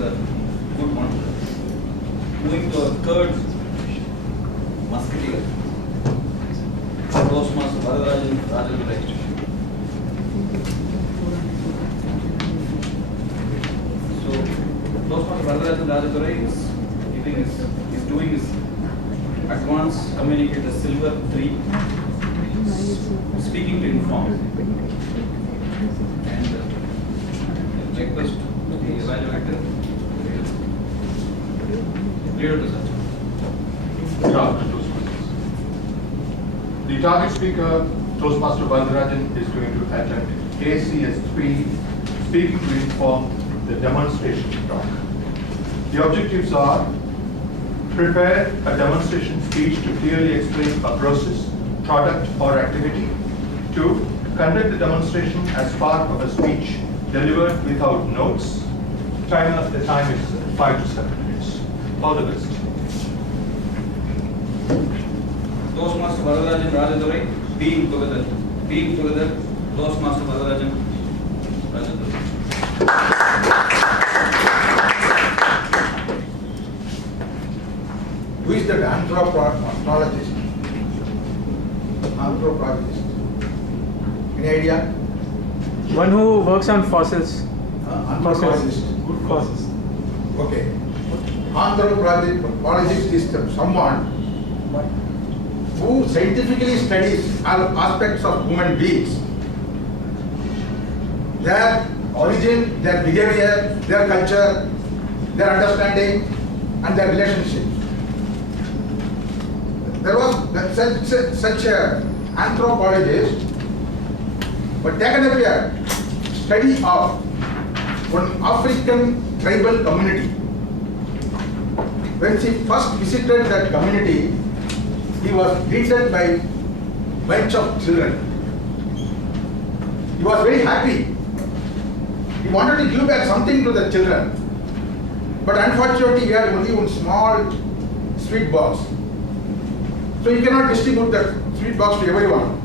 a good one. Moving to our third musketeer, Toastmaster Vardarajan Alex. So, Toastmaster Vardarajan Alex is doing his advanced communicator silver 3, speaking to inform, and request the evaluator leader to such. The target speaker, Toastmaster Vardarajan, is going to attempt ACS3, speaking to inform the demonstration talk. The objectives are: prepare a demonstration speech to clearly explain a process, product, or activity. 2. Conduct the demonstration as part of a speech delivered without notes. The time is 5 to 7 minutes. All the best. Toastmaster Vardarajan Rajadurai, being together, Toastmaster Vardarajan Rajadurai. Who is that anthropologist? Anthropologist. Any idea? One who works on fossils. Anthropologist. Good fossils. Okay. Anthropologist is someone who scientifically studies all aspects of human beings. Their origin, their behavior, their culture, their understanding, and their relationships. There was such an anthropologist, but taken up a study of one African tribal community. When she first visited that community, he was greeted by a bunch of children. He was very happy. He wanted to give back something to the children, but unfortunately he had only one small sweet box. So he cannot distribute that sweet box to everyone.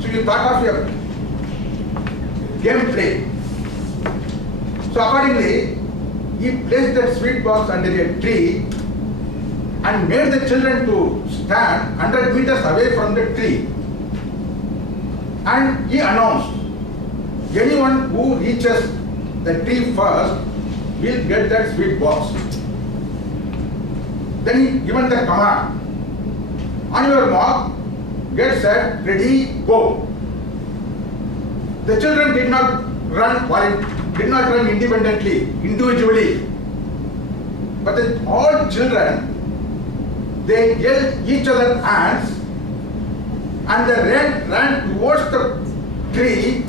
So he thought of a game play. So accordingly, he placed that sweet box under a tree and made the children to stand 100 meters away from the tree. And he announced, anyone who reaches the tree first will get that sweet box. Then he given the command, on your mark, get set, ready, go. The children did not run independently, individually. But all children, they held each other's hands and they ran towards the tree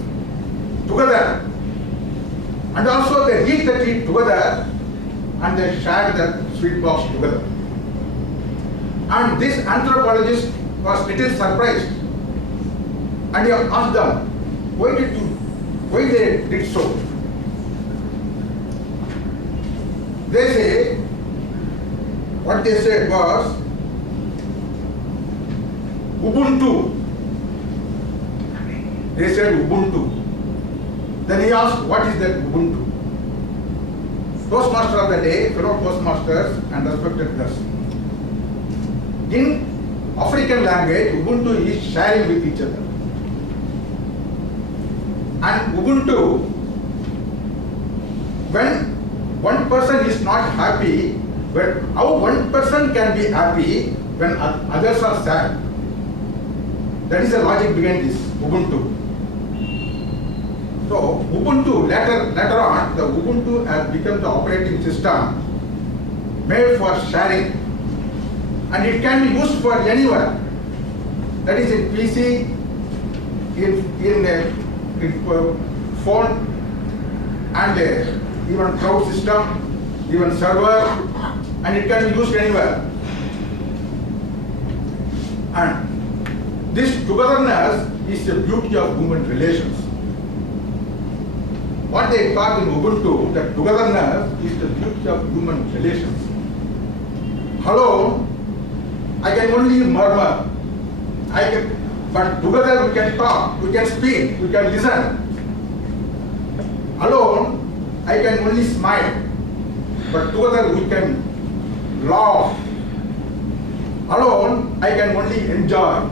together. And also they reached the tree together and they shared the sweet box together. And this anthropologist was little surprised, and he asked them, why they did so? They say, what they said was, Ubuntu. They said Ubuntu. Then he asked, what is that Ubuntu? Toastmaster of the day, fellow Toastmasters and respected guests. In African language, Ubuntu is sharing with each other. And Ubuntu, when one person is not happy, but how one person can be happy when others are sad? That is the logic behind this Ubuntu. So Ubuntu, later on, the Ubuntu has become the operating system made for sharing. And it can be used for anyone. That is in PC, in phone, and even cloud system, even server, and it can be used anywhere. And this togetherness is the beauty of human relations. What they taught in Ubuntu, that togetherness is the beauty of human relations. Hello, I can only murmur, but together we can talk, we can speak, we can listen. Alone, I can only smile. but together we can laugh. Alone, I can only enjoy,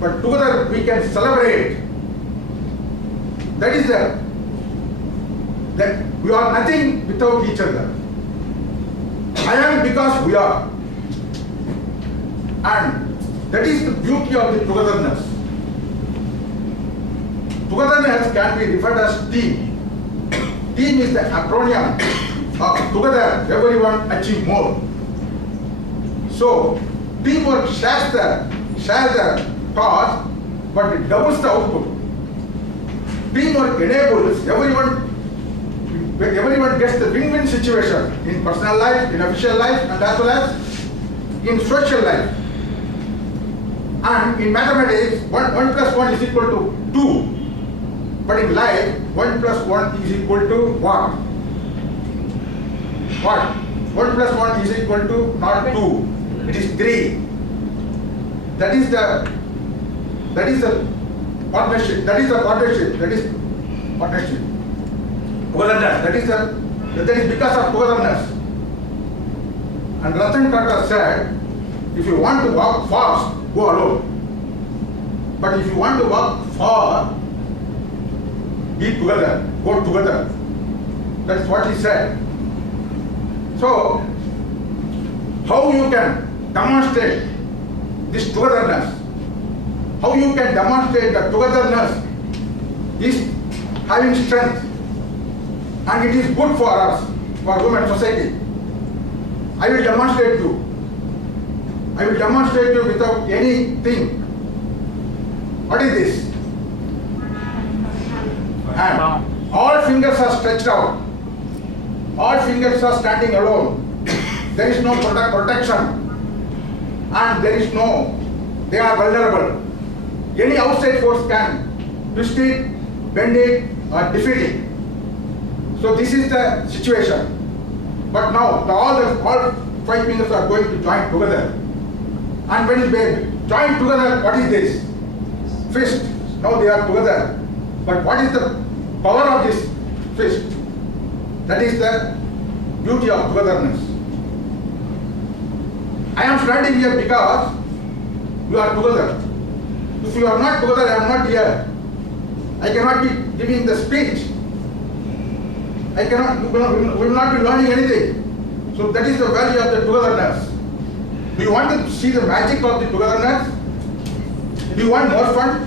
but together we can celebrate. That is that we are nothing without each other. I am because we are. And that is the beauty of the togetherness. Togetherness can be referred as team. Team is the acronym of together everyone achieve more. So teamwork shares the task, but it doubles the output. Teamwork enables everyone gets the win-win situation in personal life, in official life, and as well as in social life. And in mathematics, 1 plus 1 is equal to 2. But in life, 1 plus 1 is equal to what? What? 1 plus 1 is equal to not 2. It is 3. That is the partnership. That is partnership. Togetherness. That is because of togetherness. And Ratan Tata said, if you want to walk fast, go alone. But if you want to walk far, be together, go together. That's what he said. So, how you can demonstrate this togetherness? How you can demonstrate that togetherness is having strength and it is good for us, for women society. I will demonstrate you. I will demonstrate you without anything. What is this? And all fingers are stretched out. All fingers are standing alone. There is no protection. And they are vulnerable. Any outside force can twist it, bend it, or defeat it. So this is the situation. But now all 5 fingers are going to join together. And when they join together, what is this? Fist. Now they are together. But what is the power of this fist? That is the beauty of togetherness. I am standing here because you are together. If you are not together, I am not here. I cannot be giving the speech. We will not be learning anything. So that is the value of the togetherness. Do you want to see the magic of the togetherness? Do you want more fun?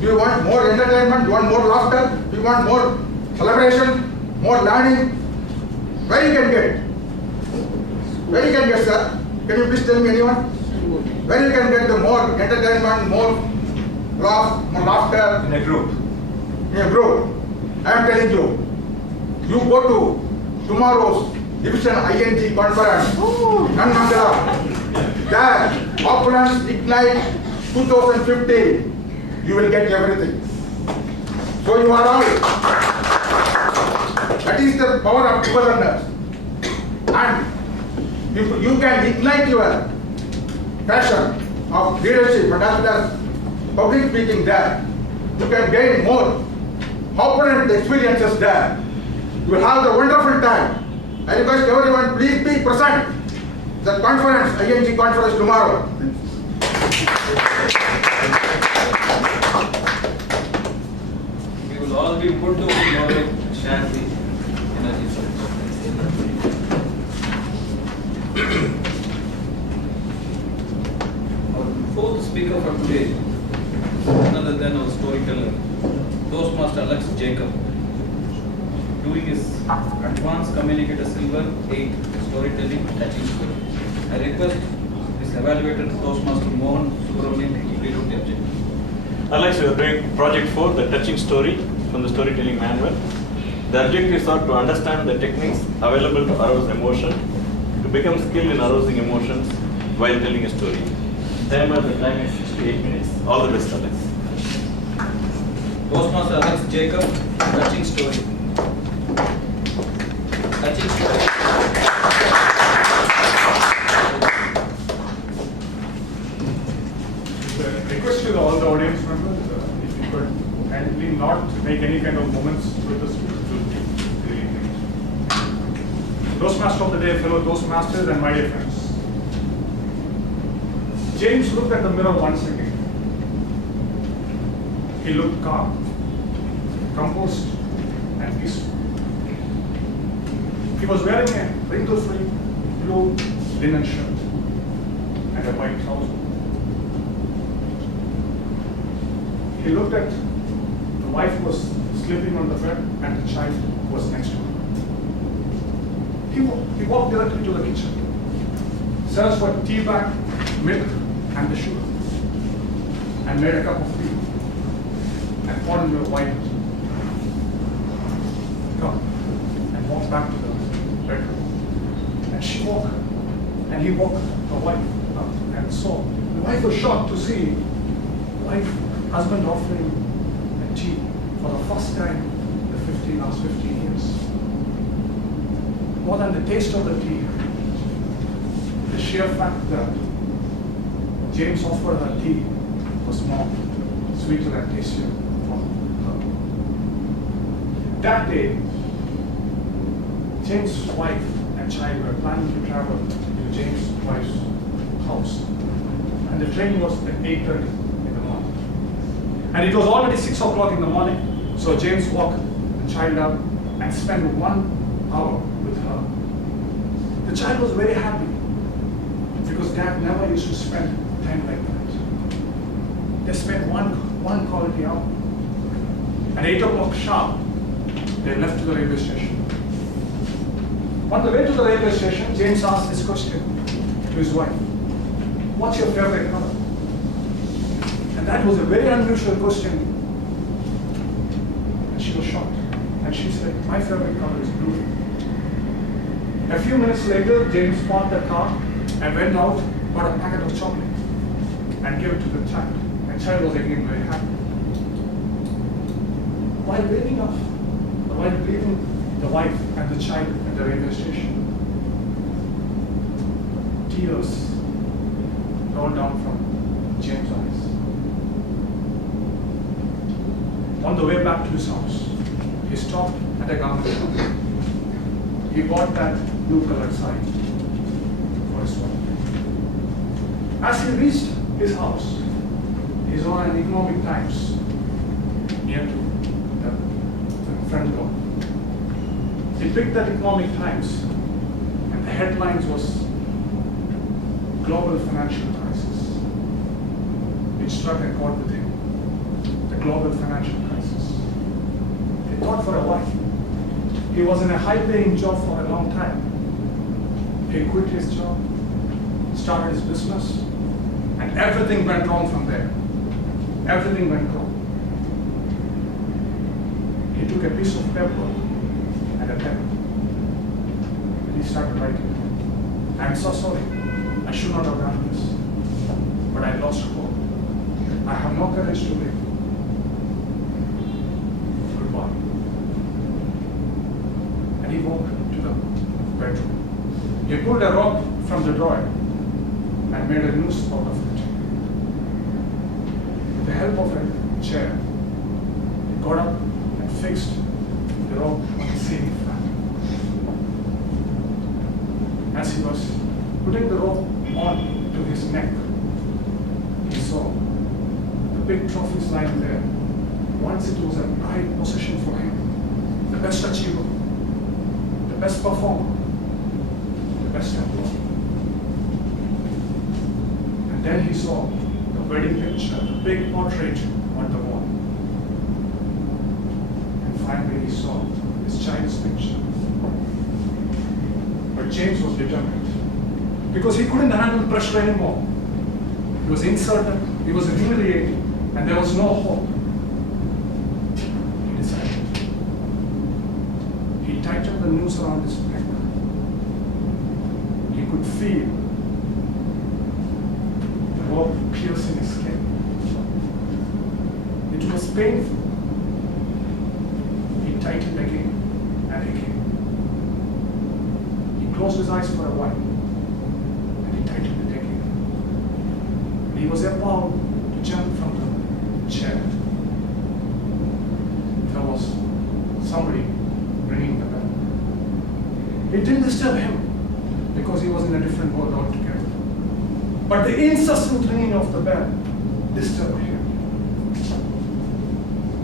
Do you want more entertainment? Do you want more laughter? Do you want more celebration? More learning? Where you can get? Where you can get, sir? Can you please tell me anyone? Where you can get the more entertainment, more laughter? In a group. In a group. I am telling you. You go to tomorrow's Division ING conference. Nandangala. There, Opulence Ignite 2015. You will get everything. So you are all. That is the power of togetherness. And you can ignite your passion of leadership and as well as public speaking there. You can gain more opponent experiences there. You will have the wonderful time. I request everyone, please be present. The conference, ING conference tomorrow. We will all be put to knowledge, share the energy. Our fourth speaker for today is none other than our storyteller, Toastmaster Alex Jacob, doing his Advanced Communicator Silver 8 Storytelling Touching Story. I request this evaluator Toastmaster Mohan Subramanian to read out the objective. Alex, we are doing Project 4, the touching story from the storytelling manual. The objectives are to understand the techniques available to arouse emotion, to become skilled in arousing emotions while telling a story. Timer, the time is 68 minutes. All the best, Alex. Toastmaster Alex Jacob, touching story. Touching story. Request to all the audience members, if you could kindly not make any kind of movements with the speech, it will be really great. Toastmaster of the day, fellow Toastmasters, and my dear friends. James looked at the mirror once again. He looked calm, composed, and peaceful. He was wearing a wrinkle-free blue linen shirt and a white trouser. He looked at the wife who was sleeping on the bed and the child who was next to her. He walked directly to the kitchen, searched for tea bag, milk, and the sugar, and made a cup of tea, and poured in a white cup, and walked back to the bedroom. And she walked, and he walked the wife up and saw. The wife was shocked to see the husband offering a tea for the first time in the last 15 years. More than the taste of the tea, the sheer fact that James offered her tea was more sweeter and tastier for her. That day, James' wife and child were planning to travel to James' wife's house. And the train was at 8:30 in the morning. And it was already 6 o'clock in the morning, so James walked the child up and spent 1 hour with her. The child was very happy because Dad never used to spend time like that. They spent one quality hour. At 8 o'clock sharp, they left to the railway station. On the way to the railway station, James asked this question to his wife: "What's your favorite color?" And that was a very unusual question. And she was shocked. And she said, "My favorite color is blue." A few minutes later, James parked the car and went out, got a packet of chocolate, and gave it to the child. And the child was again very happy. While leaving the wife and the child at the railway station, tears rolled down from James' eyes. On the way back to his house, he stopped at a garment shop. He bought that blue-colored sari for his wife. As he reached his house, he saw an Economic Times near to the front door. He picked that Economic Times, and the headlines was "Global Financial Crisis." It struck a chord with him. The global financial crisis. He thought for a while. He was in a high-paying job for a long time. He quit his job, started his business, and everything went wrong from there. Everything went wrong. He took a piece of paper and a pen, and he started writing. "I'm so sorry. I should not have done this. But I lost hope. I have no courage to live. Goodbye." And he walked to the bedroom. He pulled a rock from the drawer and made a noose out of it. With the help of a chair, he got up and fixed the rope on the ceiling fan. As he was putting the rope on to his neck, he saw the big trophies lying there. Once it was a pride possession for him, the best achiever, the best performer, the best employee. And then he saw the wedding picture, the big portrait on the wall. And finally he saw his child's picture. But James was determined because he couldn't handle pressure anymore. He was insulted, he was humiliated, and there was no hope. He decided. He tightened the noose around his neck. He could feel the rope piercing his skin. It was painful. He tightened again and again. He closed his eyes for a while, and he tightened it again. He was about to jump from the chair. There was somebody ringing the bell. It didn't disturb him because he was in a different world altogether. But the incessant ringing of the bell disturbed him.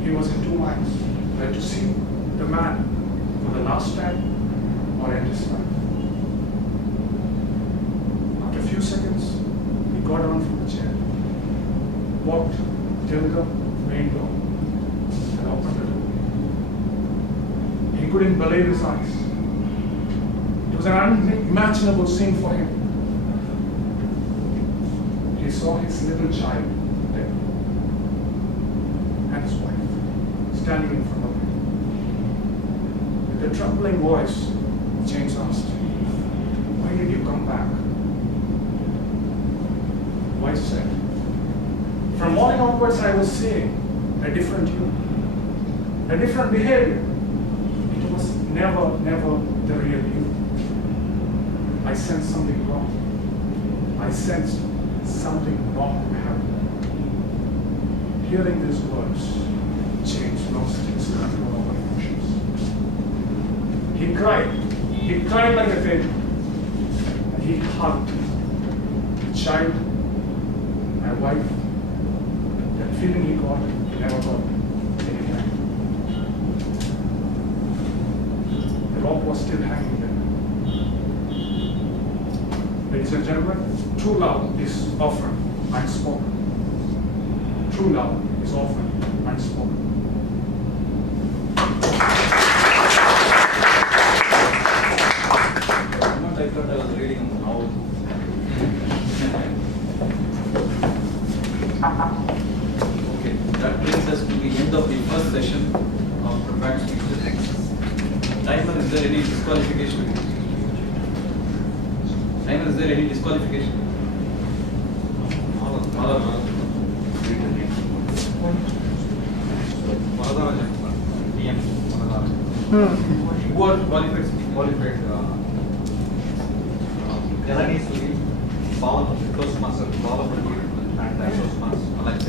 He was in two minds, whether to see the man for the last time or end his life. After a few seconds, he got down from the chair, walked till the main door, and opened the door. He couldn't believe his eyes. It was an unimaginable scene for him. He saw his little child there, and his wife standing in front of him. With a trembling voice, James asked, "Why did you come back?" The wife said, "From morning onwards I was seeing a different you, a different behavior. It was never the real you. I sensed something wrong. I sensed something wrong happened." Hearing these words, James lost his control over emotions. He cried like a baby. And he hugged the child and wife. That feeling he got, he never got anytime. The rope was still hanging there. Ladies and gentlemen, true love is often unspoken. True love is often unspoken. I thought I was reading a novel. Okay, that brings us to the end of the first session of prepared speeches. Timer, is there any disqualification? Timer, is there any disqualification? Vardarajan, DM, Vardarajan. Who are qualified speakers? Qualified. Kelani Suli, Toastmaster, and Toastmaster, Alex.